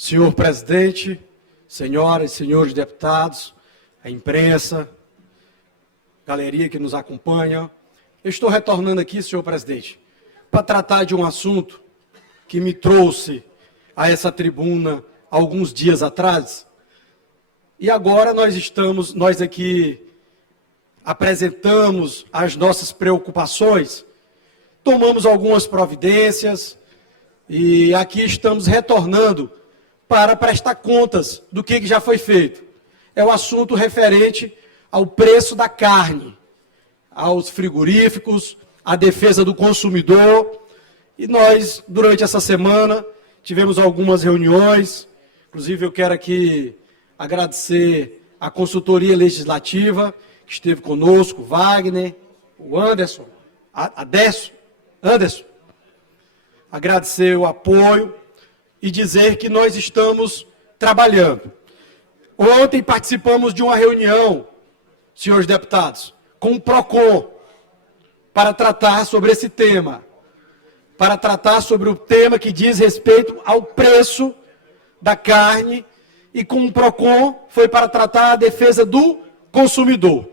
Senhor presidente, senhoras e senhores deputados, a imprensa, galeria que nos acompanha, eu estou retornando aqui, senhor presidente, para tratar de um assunto que me trouxe a essa tribuna alguns dias atrás. E agora nós aqui apresentamos as nossas preocupações, tomamos algumas providências e aqui estamos retornando para prestar contas do que já foi feito. É o assunto referente ao preço da carne, aos frigoríficos, à defesa do consumidor. E nós, durante essa semana, tivemos algumas reuniões. Inclusive, eu quero aqui agradecer a consultoria legislativa, que esteve conosco, o Wagner, o Anderson, Anderson. Agradecer o apoio e dizer que nós estamos trabalhando. Ontem participamos de uma reunião, senhores deputados, com o PROCON, para tratar sobre esse tema, para tratar sobre o tema que diz respeito ao preço da carne, e com o PROCON foi para tratar a defesa do consumidor.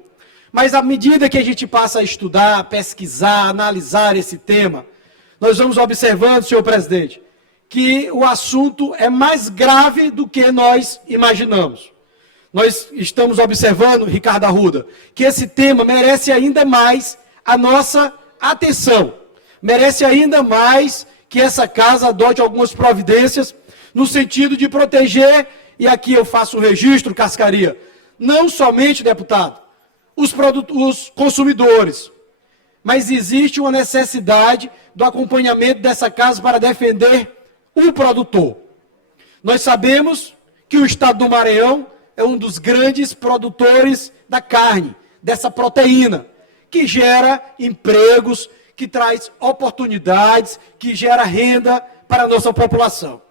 Mas à medida que a gente passa a estudar, pesquisar, analisar esse tema, nós vamos observando, senhor presidente, que o assunto é mais grave do que nós imaginamos. Nós estamos observando, Ricardo Arruda, que esse tema merece ainda mais a nossa atenção. Merece ainda mais que essa casa adote algumas providências no sentido de proteger, e aqui eu faço um registro, Cascaria, não somente, deputado, os consumidores, mas existe uma necessidade do acompanhamento dessa casa para defender o produtor. Nós sabemos que o estado do Maranhão é um dos grandes produtores da carne, dessa proteína, que gera empregos, que traz oportunidades, que gera renda para a nossa população.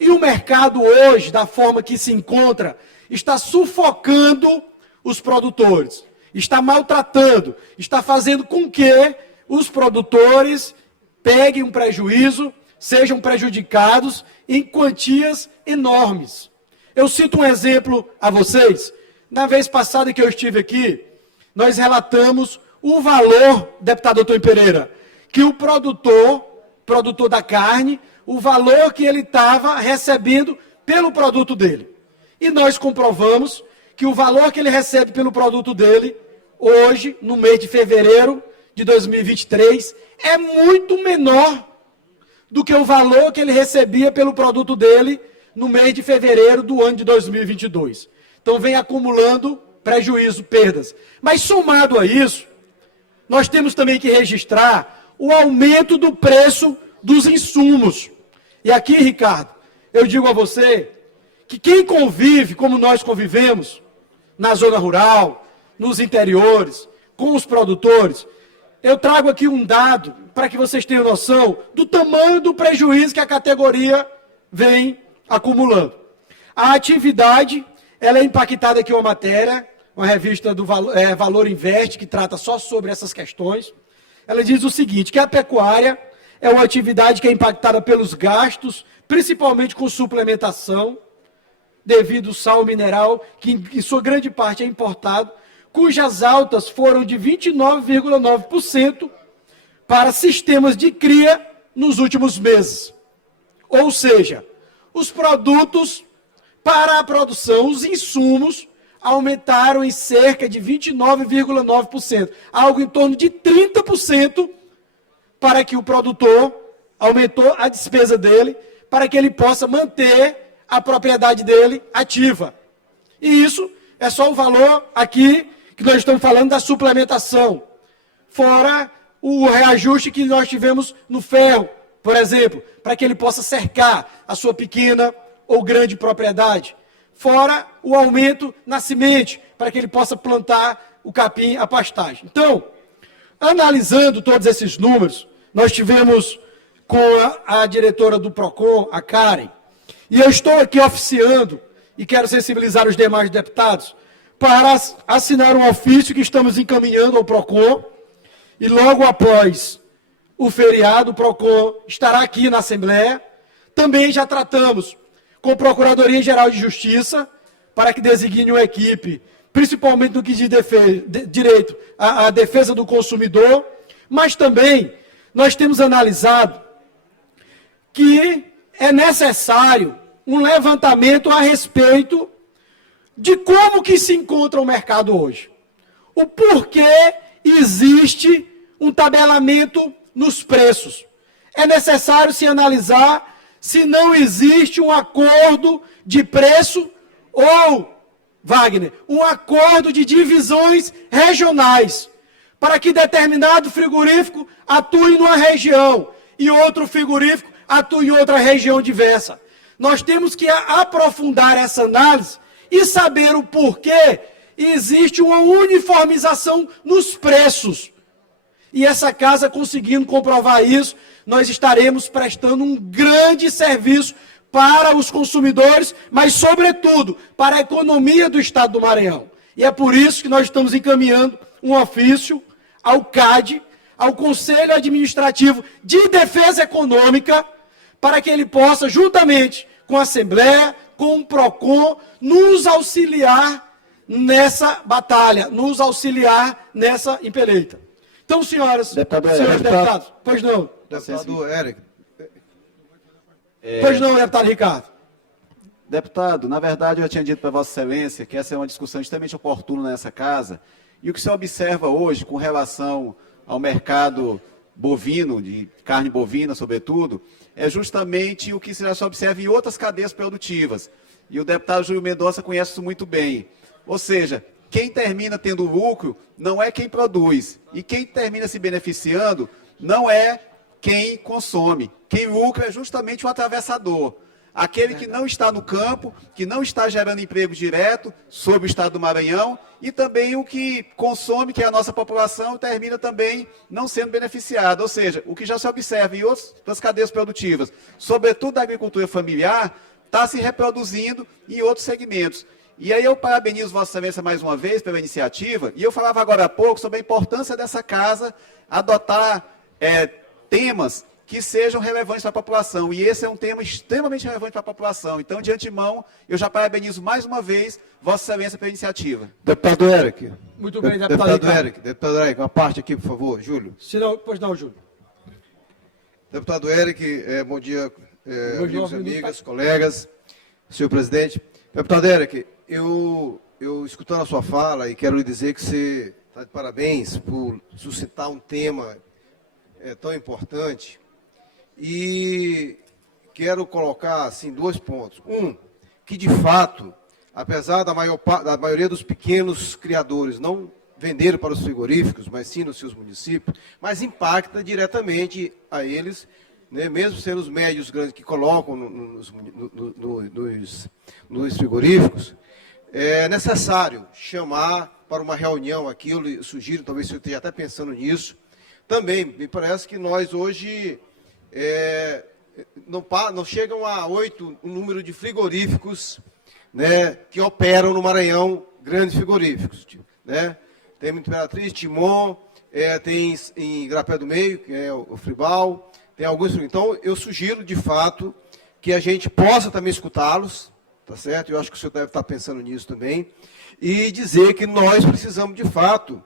E o mercado hoje, da forma que se encontra, está sufocando os produtores, está maltratando, está fazendo com que os produtores peguem um prejuízo, sejam prejudicados em quantias enormes. Eu cito um exemplo a vocês. Na vez passada que eu estive aqui, nós relatamos o valor, deputado Antônio Pereira, que o produtor da carne, o valor que ele estava recebendo pelo produto dele. E nós comprovamos que o valor que ele recebe pelo produto dele, hoje, no mês de fevereiro de 2023, é muito menor do que o valor que ele recebia pelo produto dele no mês de fevereiro do ano de 2022. Então, vem acumulando prejuízo, perdas. Mas, somado a isso, nós temos também que registrar o aumento do preço dos insumos. E aqui, Ricardo, eu digo a você que quem convive, como nós convivemos, na zona rural, nos interiores, com os produtores, eu trago aqui um dado para que vocês tenham noção do tamanho do prejuízo que a categoria vem acumulando. A atividade, ela é impactada aqui uma matéria, uma revista do Valor Investe, que trata só sobre essas questões. Ela diz o seguinte, que a pecuária é uma atividade que é impactada pelos gastos, principalmente com suplementação, devido ao sal mineral, que em sua grande parte é importado, cujas altas foram de 29,9% para sistemas de cria nos últimos meses. Ou seja, os produtos para a produção, os insumos, aumentaram em cerca de 29,9%, algo em torno de 30% para que o produtor aumentou a despesa dele, para que ele possa manter a propriedade dele ativa. E isso é só o valor aqui que nós estamos falando da suplementação, fora o reajuste que nós tivemos no ferro, por exemplo, para que ele possa cercar a sua pequena ou grande propriedade, fora o aumento na semente, para que ele possa plantar o capim, a pastagem. Então, analisando todos esses números, nós tivemos com a diretora do PROCON, a Karen, e eu estou aqui oficiando, e quero sensibilizar os demais deputados, para assinar um ofício que estamos encaminhando ao PROCON, e logo após o feriado, o PROCON estará aqui na Assembleia. Também já tratamos com a Procuradoria-Geral de Justiça, para que designe uma equipe, principalmente no que diz direito à defesa do consumidor, mas também nós temos analisado que é necessário um levantamento a respeito de como que se encontra o mercado hoje. O porquê existe um tabelamento nos preços. É necessário se analisar se não existe um acordo de preço ou, Wagner, um acordo de divisões regionais, para que determinado frigorífico atue numa região e outro frigorífico atue em outra região diversa. Nós temos que aprofundar essa análise e saber o porquê existe uma uniformização nos preços. E essa casa, conseguindo comprovar isso, nós estaremos prestando um grande serviço para os consumidores, mas, sobretudo, para a economia do Estado do Maranhão. E é por isso que nós estamos encaminhando um ofício ao CAD, ao Conselho Administrativo de Defesa Econômica, para que ele possa, juntamente com a Assembleia, com o PROCON, nos auxiliar nessa batalha, nos auxiliar nessa empeleita. Então, senhoras, senhores deputados, pois não. Deputado Eric. Pois não, deputado Ricardo. Deputado, na verdade eu tinha dito para Vossa Excelência que essa é uma discussão extremamente oportuna nessa casa, e o que se observa hoje com relação ao mercado bovino, de carne bovina sobretudo, é justamente o que já se observa em outras cadeias produtivas. E o deputado Júlio Mendonça conhece isso muito bem. Ou seja, quem termina tendo lucro não é quem produz. E quem termina se beneficiando não é quem consome. Quem lucra é justamente o atravessador. Aquele que não está no campo, que não está gerando emprego direto sobre o Estado do Maranhão, e também o que consome, que é a nossa população, termina também não sendo beneficiado. Ou seja, o que já se observa em outras cadeias produtivas, sobretudo da agricultura familiar, está se reproduzindo em outros segmentos. E aí eu parabenizo Vossa Excelência mais uma vez pela iniciativa, e eu falava agora há pouco sobre a importância dessa casa adotar temas que sejam relevantes para a população, e esse é um tema extremamente relevante para a população. Então, de antemão, eu já parabenizo mais uma vez Vossa Excelência pela iniciativa. Deputado Eric. Muito bem, deputado Ricardo. Deputado Eric, uma parte aqui, por favor, Júlio. Se não, pois não, Júlio. Deputado Eric, bom dia, amigos, amigas, colegas, senhor presidente. Deputado Eric, eu escutando a sua fala e quero lhe dizer que você está de parabéns por suscitar um tema tão importante. E quero colocar assim 2 pontos. Um, que de fato, apesar da maioria dos pequenos criadores não venderem para os frigoríficos, mas sim nos seus municípios, mas impacta diretamente a eles, né, mesmo sendo os médios grandes que colocam nos frigoríficos, é necessário chamar para uma reunião aqui, eu sugiro, talvez você esteja até pensando nisso. Também, me parece que nós hoje não chegam a 8 o número de frigoríficos, né, que operam no Maranhão, grandes frigoríficos. Né? Tem Imperatriz, Timon, tem em Igarapé do Meio, que é o Fribal, tem alguns. Então, eu sugiro, de fato, que a gente possa também escutá-los, tá certo? Eu acho que o senhor deve estar pensando nisso também, e dizer que nós precisamos, de fato,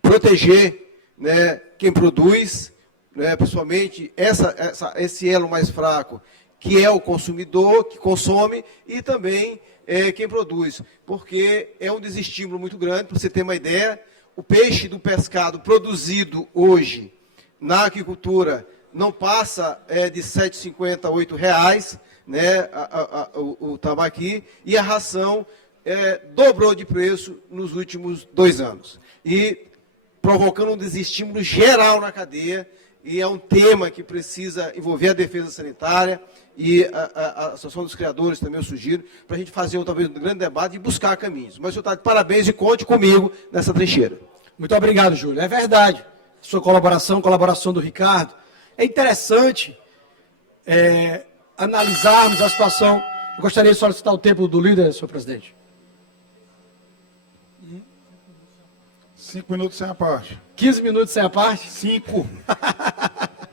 proteger, né, quem produz, né, principalmente esse elo mais fraco, que é o consumidor, que consome, e também quem produz, porque é um desestímulo muito grande. Para você ter uma ideia, o peixe do pescado produzido hoje na agricultura não passa de R$ 7,50 a R$ 8,00, né, o tambaqui, e a ração dobrou de preço nos últimos 2 anos. E provocando um desestímulo geral na cadeia, e é um tema que precisa envolver a defesa sanitária e a Associação dos Criadores também eu sugiro, para a gente fazer talvez um grande debate e buscar caminhos. Mas o senhor está de parabéns e conte comigo nessa trincheira. Muito obrigado, Júlio. É verdade. Sua colaboração do Ricardo. É interessante analisarmos a situação. Eu gostaria de solicitar o tempo do líder, senhor presidente. 5 minutos sem a parte. 15 minutos sem a parte? 5.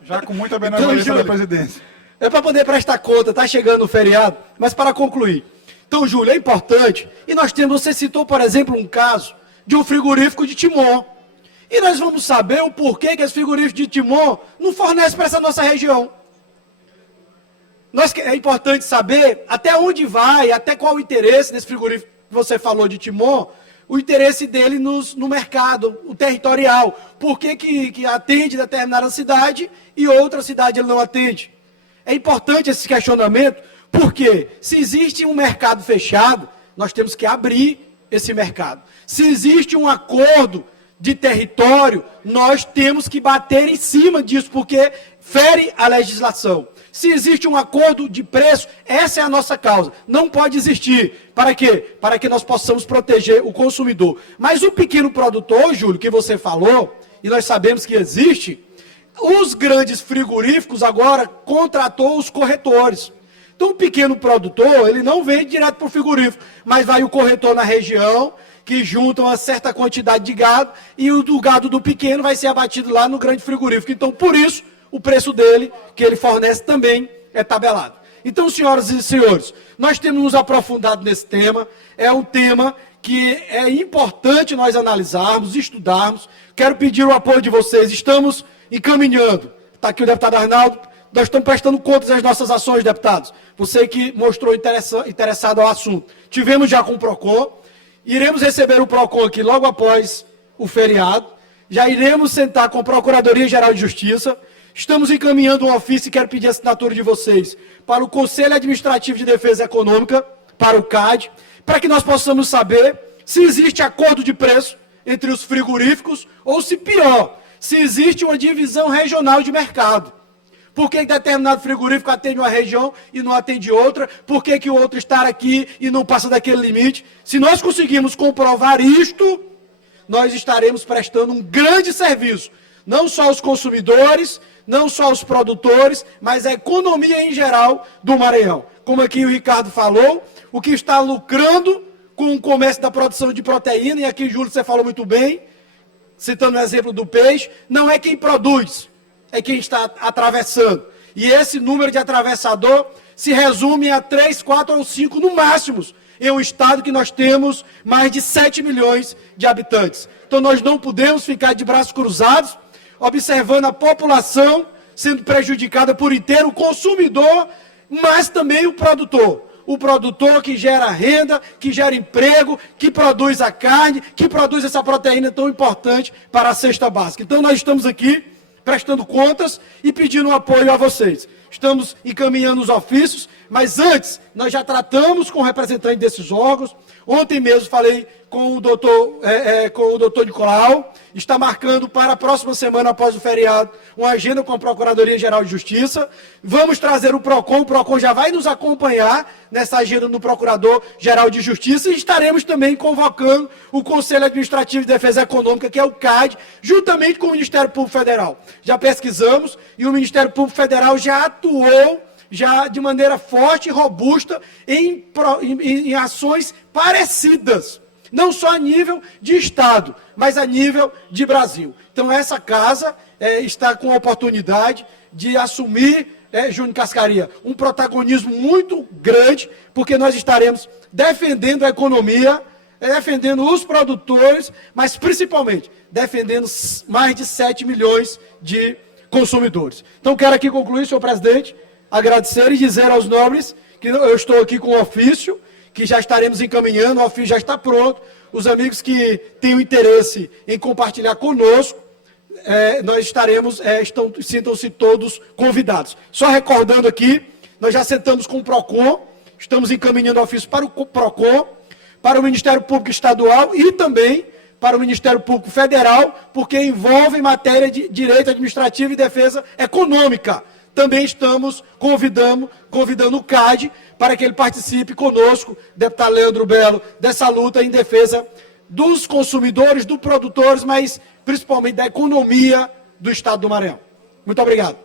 Já com muita benevolência da presidência. É para poder prestar conta, está chegando o feriado, mas para concluir. Então, Júlio, é importante, e nós temos, você citou, por exemplo, um caso de um frigorífico de Timon. E nós vamos saber o porquê que esse frigorífico de Timon não fornece para essa nossa região. É importante saber até onde vai, até qual o interesse desse frigorífico que você falou de Timon, o interesse dele no mercado, o territorial. Por que atende determinada cidade e outra cidade ele não atende? É importante esse questionamento, porque se existe um mercado fechado, nós temos que abrir esse mercado. Se existe um acordo de território, nós temos que bater em cima disso, porque fere a legislação. Se existe um acordo de preço, essa é a nossa causa. Não pode existir. Para quê? Para que nós possamos proteger o consumidor. Mas o pequeno produtor, Júlio, que você falou, e nós sabemos que existe, os grandes frigoríficos agora contratou os corretores. Então, o pequeno produtor, ele não vende direto para o frigorífico, mas vai o corretor na região, que junta uma certa quantidade de gado, e o do gado do pequeno vai ser abatido lá no grande frigorífico. Então, por isso, o preço dele, que ele fornece também, é tabelado. Então, senhoras e senhores, nós temos nos aprofundado nesse tema, é um tema que é importante nós analisarmos, estudarmos. Quero pedir o apoio de vocês, estamos encaminhando, está aqui o deputado Arnaldo, nós estamos prestando contas das nossas ações, deputados. Você que mostrou interessado ao assunto. Tivemos já com o PROCON, iremos receber o PROCON aqui logo após o feriado, já iremos sentar com a Procuradoria-Geral de Justiça, estamos encaminhando um ofício e quero pedir a assinatura de vocês para o Conselho Administrativo de Defesa Econômica, para o CAD, para que nós possamos saber se existe acordo de preço entre os frigoríficos ou, se pior, se existe uma divisão regional de mercado. Por que determinado frigorífico atende uma região e não atende outra? Por que o outro está aqui e não passa daquele limite? Se nós conseguirmos comprovar isto, nós estaremos prestando um grande serviço, não só aos consumidores, não só aos produtores, mas à economia em geral do Maranhão. Como aqui o Ricardo falou, o que está lucrando com o comércio da produção de proteína, e aqui, Júlio, você falou muito bem, citando o exemplo do peixe, não é quem produz, é quem está atravessando. E esse número de atravessador se resume a 3, 4 ou 5 no máximo, em um estado que nós temos mais de 7 milhões de habitantes. Então nós não podemos ficar de braços cruzados, observando a população sendo prejudicada por inteiro, o consumidor, mas também o produtor. O produtor que gera renda, que gera emprego, que produz a carne, que produz essa proteína tão importante para a cesta básica. Então nós estamos aqui prestando contas e pedindo um apoio a vocês. Estamos encaminhando os ofícios, mas antes nós já tratamos com o representante desses órgãos. Ontem mesmo falei com o doutor Nicolau, está marcando para a próxima semana, após o feriado, uma agenda com a Procuradoria-Geral de Justiça. Vamos trazer o PROCON já vai nos acompanhar nessa agenda do Procurador-Geral de Justiça, e estaremos também convocando o Conselho Administrativo de Defesa Econômica, que é o CAD, juntamente com o Ministério Público Federal. Já pesquisamos e o Ministério Público Federal já atuou de maneira forte e robusta em ações parecidas, não só a nível de Estado, mas a nível de Brasil. Então essa casa está com a oportunidade de assumir, Júnior Cascaria, um protagonismo muito grande, porque nós estaremos defendendo a economia, defendendo os produtores, mas principalmente defendendo mais de 7 milhões de consumidores. Então quero aqui concluir, senhor presidente, agradecer e dizer aos nobres que eu estou aqui com o ofício, que já estaremos encaminhando, o ofício já está pronto. Os amigos que têm o interesse em compartilhar conosco, nós estaremos, sintam-se todos convidados. Só recordando aqui, nós já sentamos com o PROCON, estamos encaminhando o ofício para o PROCON, para o Ministério Público Estadual e também para o Ministério Público Federal, porque envolve matéria de direito administrativo e defesa econômica. Também estamos convidando o CAD para que ele participe conosco, deputado Leandro Belo, dessa luta em defesa dos consumidores, dos produtores, mas principalmente da economia do Estado do Maranhão. Muito obrigado.